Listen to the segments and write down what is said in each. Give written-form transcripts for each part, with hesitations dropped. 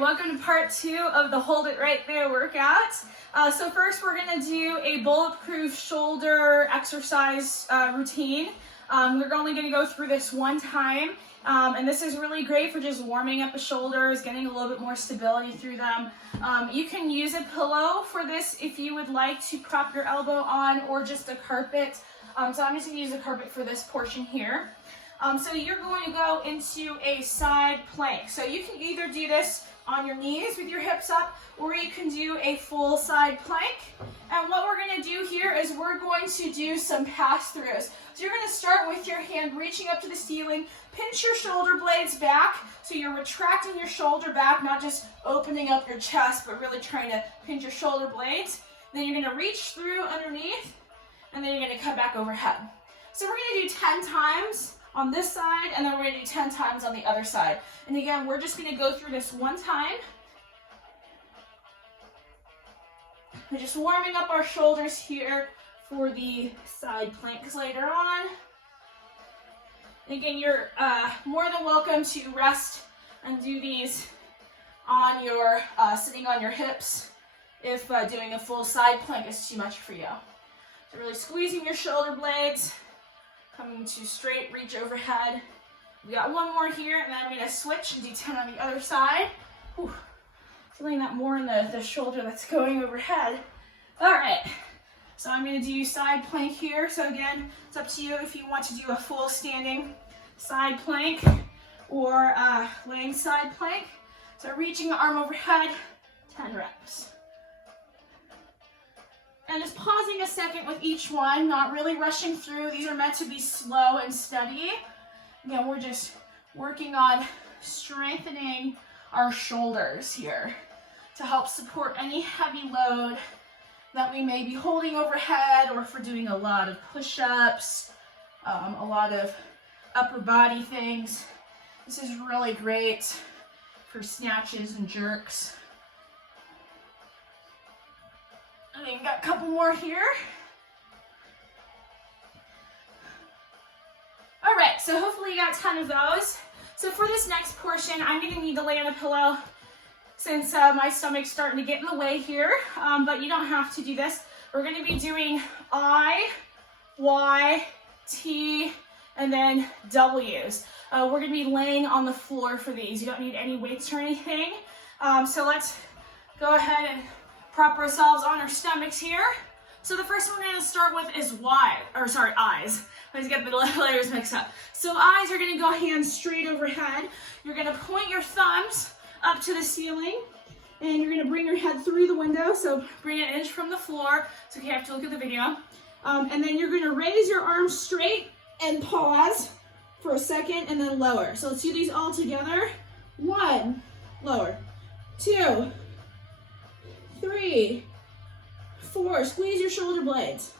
welcome to part 2 of the Hold It Right There workout. So first we're going to do a bulletproof shoulder exercise routine. We're only going to go through this one time, and this is really great for just warming up the shoulders, getting a little bit more stability through them. You can use a pillow for this if you would like to prop your elbow on, or just a carpet. So I'm just going to use a carpet for this portion here. So you're going to go into a side plank. So you can either do this on your knees with your hips up, or you can do a full side plank. And what we're going to do here is we're going to do some pass-throughs. So you're going to start with your hand reaching up to the ceiling, pinch your shoulder blades back, so you're retracting your shoulder back, not just opening up your chest, but really trying to pinch your shoulder blades. Then you're going to reach through underneath, and then you're going to come back overhead. So we're going to do 10 times on this side, and then we're going to do 10 times on the other side. And again, we're just going to go through this one time. We're just warming up our shoulders here for the side planks later on. And again, you're more than welcome to rest and do these on your sitting on your hips if doing a full side plank is too much for you. So really squeezing your shoulder blades, coming to straight reach overhead. We got one more here, and then I'm going to switch and do 10 on the other side. Whew. Feeling that more in the shoulder that's going overhead. All right, so I'm going to do side plank here. So again, it's up to you if you want to do a full standing side plank or laying side plank. So reaching the arm overhead, 10 reps. And just pausing a second with each one, not really rushing through. These are meant to be slow and steady. Again, we're just working on strengthening our shoulders here to help support any heavy load that we may be holding overhead, or if we're doing a lot of push-ups, a lot of upper body things. This is really great for snatches and jerks. And then got a couple more here. All right, so hopefully you got 10 of those. So for this next portion, I'm gonna need to lay on a pillow since my stomach's starting to get in the way here, but you don't have to do this. We're gonna be doing I, Y, T, and then W's. We're gonna be laying on the floor for these. You don't need any weights or anything. So let's go ahead and prop ourselves on our stomachs here. So the first one we're going to start with is eyes. I just get the layers mixed up. So eyes are going to go hands straight overhead. You're going to point your thumbs up to the ceiling, and you're going to bring your head through the window. So bring it an inch from the floor, so you have to look at the video. And then you're going to raise your arms straight and pause for a second, and then lower. So let's do these all together. 1, lower. 2, 3, 4, squeeze your shoulder blades.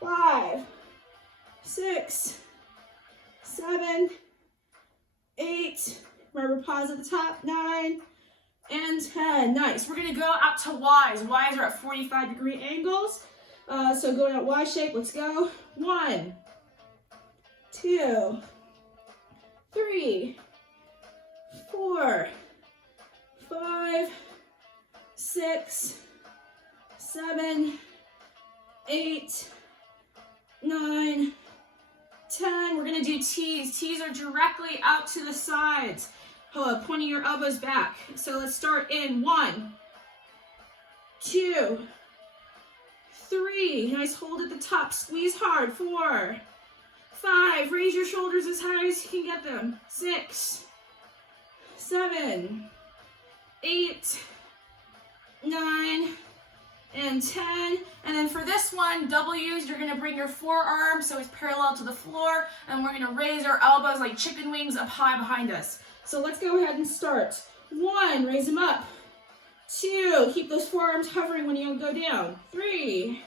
5, 6, 7, 8, remember pause at the top, 9, and 10. Nice. We're going to go out to Y's. Y's are at 45-degree angles. So going at Y shape, let's go. 1, 2, 3, 4, 5, 6, 7, 8, 9, 10. We're going to do T's. T's are directly out to the sides, pointing your elbows back. So let's start in 1, 2, 3. Nice hold at the top. Squeeze hard. 4, 5. Raise your shoulders as high as you can get them. 6, 7, 8, 9, and 10. And then for this one, W's, you're going to bring your forearm so it's parallel to the floor, and we're going to raise our elbows like chicken wings up high behind us. So let's go ahead and start. 1, raise them up. 2, keep those forearms hovering when you go down. 3,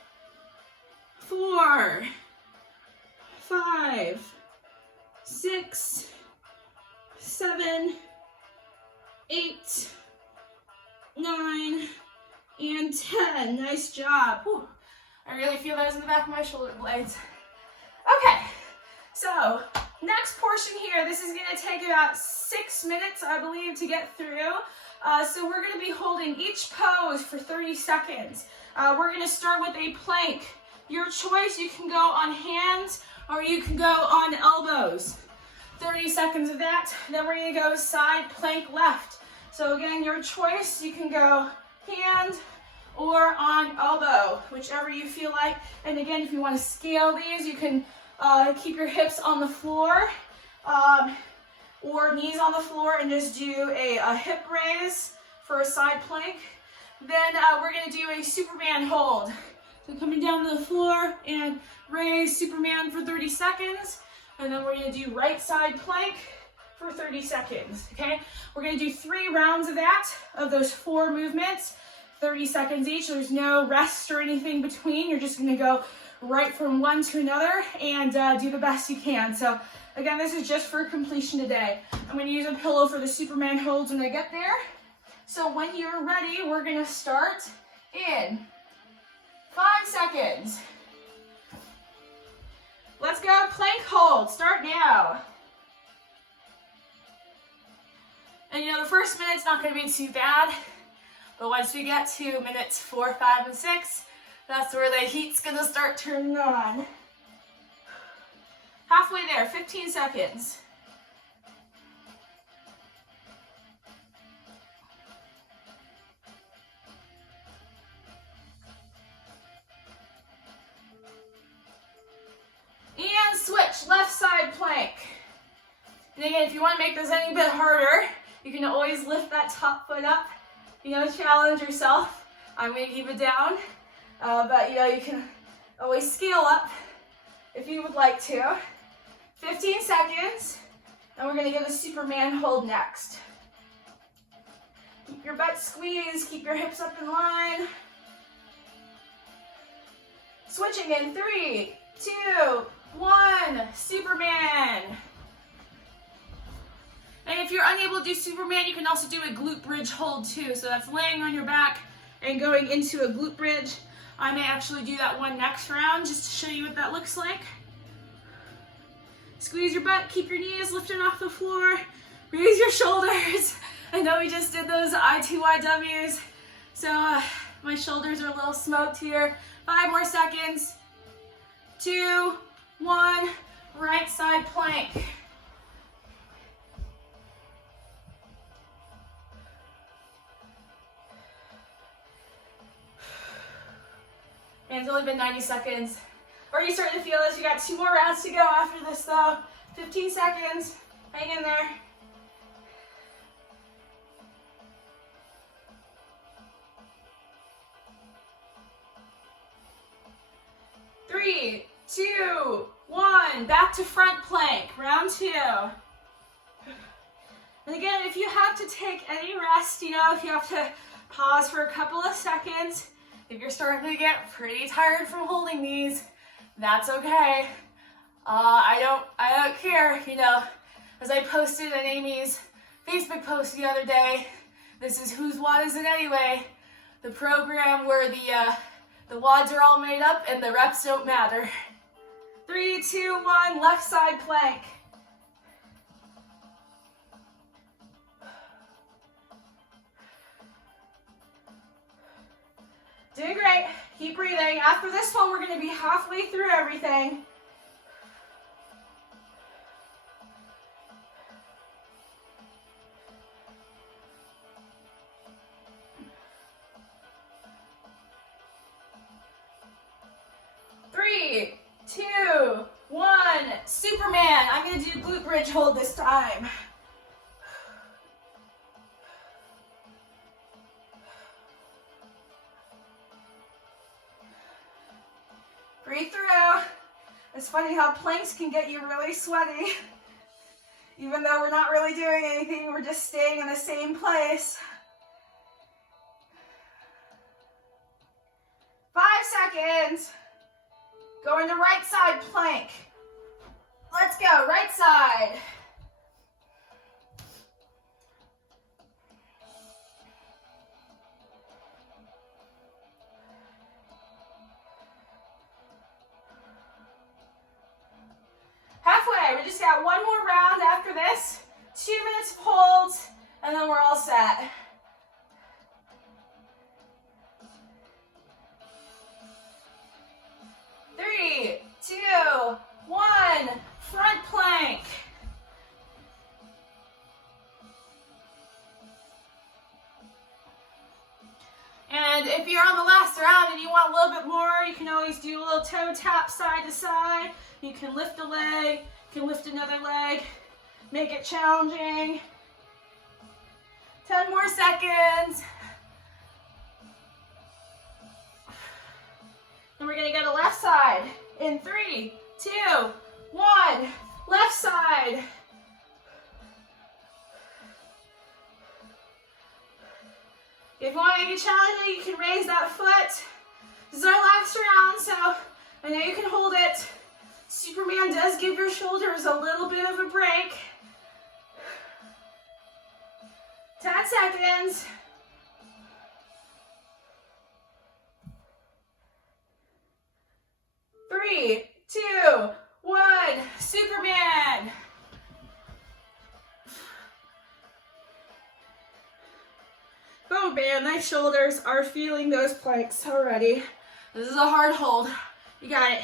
4, 5, 6, 7, 8, 9, and 10. Nice job. Whew. I really feel those in the back of my shoulder blades. Okay, so next portion here, this is going to take about 6 minutes, I believe, to get through. So we're going to be holding each pose for 30 seconds. We're going to start with a plank. Your choice, you can go on hands or you can go on elbows. 30 seconds of that. Then we're going to go side plank left. So again, your choice, you can go hand or on elbow, whichever you feel like. And again, if you want to scale these, you can keep your hips on the floor or knees on the floor and just do a hip raise for a side plank. Then we're going to do a Superman hold. So coming down to the floor and raise Superman for 30 seconds. And then we're going to do right side plank for 30 seconds, okay? We're going to do 3 rounds of that, of those 4 movements, 30 seconds each. There's no rest or anything between. You're just going to go right from one to another and do the best you can. So again, this is just for completion today. I'm going to use a pillow for the Superman holds when I get there. So when you're ready, we're going to start in 5 seconds. Let's go, plank hold, start now. And you know, the first minute's not gonna be too bad, but once we get to minutes 4, 5, and 6, that's where the heat's gonna start turning on. Halfway there, 15 seconds. And switch, left side plank. And again, if you want to make this any bit harder, you can always lift that top foot up. You know, challenge yourself. I'm going to keep it down, but you know, you can always scale up if you would like to. 15 seconds, and we're going to get a Superman hold next. Keep your butt squeezed, keep your hips up in line. Switching in 3, 2, 1, Superman. And if you're unable to do Superman, you can also do a glute bridge hold too. So that's laying on your back and going into a glute bridge. I may actually do that one next round just to show you what that looks like. Squeeze your butt, keep your knees lifted off the floor, raise your shoulders. I know we just did those IYTWs, so my shoulders are a little smoked here. 5 more seconds. 2, 1, right side plank. And it's only been 90 seconds. Already starting to feel this. You got 2 more rounds to go after this though. 15 seconds. Hang in there. Three, 2, 1. Back to front plank. Round 2. And again, if you have to take any rest, you know, if you have to pause for a couple of seconds, if you're starting to get pretty tired from holding these, that's okay. I don't care, you know. As I posted in Amy's Facebook post the other day, this is Whose Wad Is It Anyway? The program where the wads are all made up and the reps don't matter. 3, 2, 1, left side plank. Doing great. Keep breathing. After this one, we're going to be halfway through everything. Three, 2, 1, Superman. I'm going to do glute bridge hold this time. Breathe through. It's funny how planks can get you really sweaty. Even though we're not really doing anything, we're just staying in the same place. 5 seconds. Going to right side plank. Let's go, right side. Halfway, we just got 1 more round after this. 2 minutes of holds, and then we're all set. And if you're on the last round and you want a little bit more, you can always do a little toe tap side to side. You can lift a leg, you can lift another leg, make it challenging. 10 more seconds. And we're gonna go to left side in 3, 2, 1. Left side. If you want to make it challenging, you can raise that foot. This is our last round, so I know you can hold it. Superman does give your shoulders a little bit of a break. 10 seconds. 3, 2, 1. Superman. Oh man, my shoulders are feeling those planks already. This is a hard hold. You got it.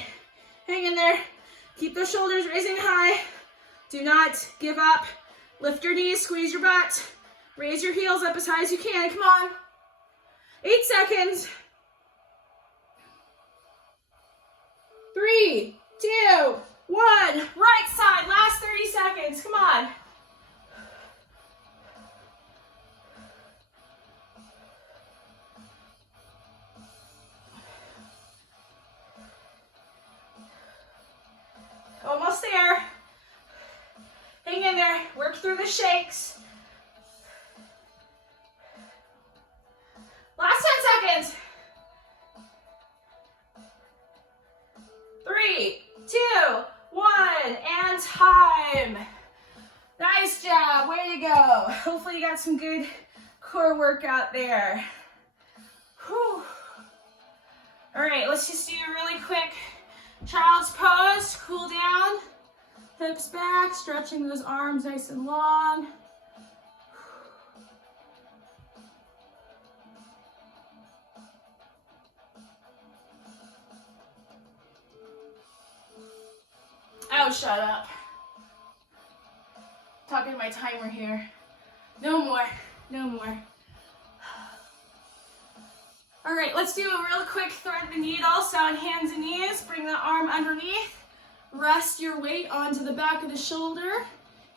Hang in there. Keep those shoulders raising high. Do not give up. Lift your knees, squeeze your butt. Raise your heels up as high as you can. Come on. 8 seconds. 3, 2, 1. Right side, last 30 seconds. Come on. Almost there. Hang in there. Work through the shakes. Last 10 seconds. 3, 2, 1, and time. Nice job. Way to go. Hopefully you got some good core workout there. Whew. All right, let's just do a really quick child's pose. Cool down. Hips back, stretching those arms nice and long. Oh, shut up. Talking to my timer here. No more. No more. All right, let's do a real quick thread the needle. So on hands and knees, bring the arm underneath. Rest your weight onto the back of the shoulder.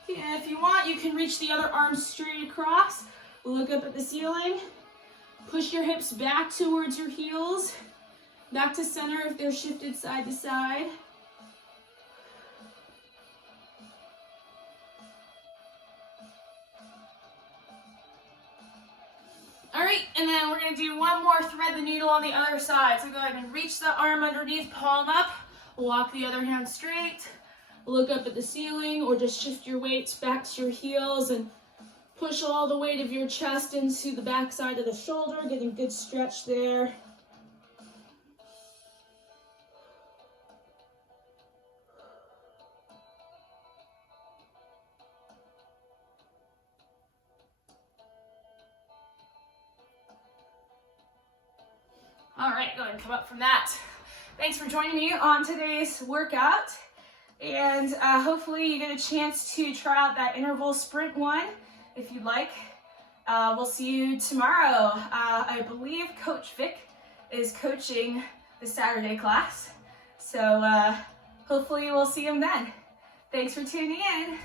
And if you want, you can reach the other arm straight across. Look up at the ceiling. Push your hips back towards your heels. Back to center if they're shifted side to side. All right, and then we're gonna do one more thread the needle on the other side. So go ahead and reach the arm underneath, palm up, walk the other hand straight, look up at the ceiling, or just shift your weights back to your heels and push all the weight of your chest into the back side of the shoulder, getting good stretch there. All right, go ahead and come up from that. Thanks for joining me on today's workout. And hopefully you get a chance to try out that interval sprint one if you'd like. We'll see you tomorrow. I believe Coach Vic is coaching the Saturday class. So hopefully we'll see him then. Thanks for tuning in.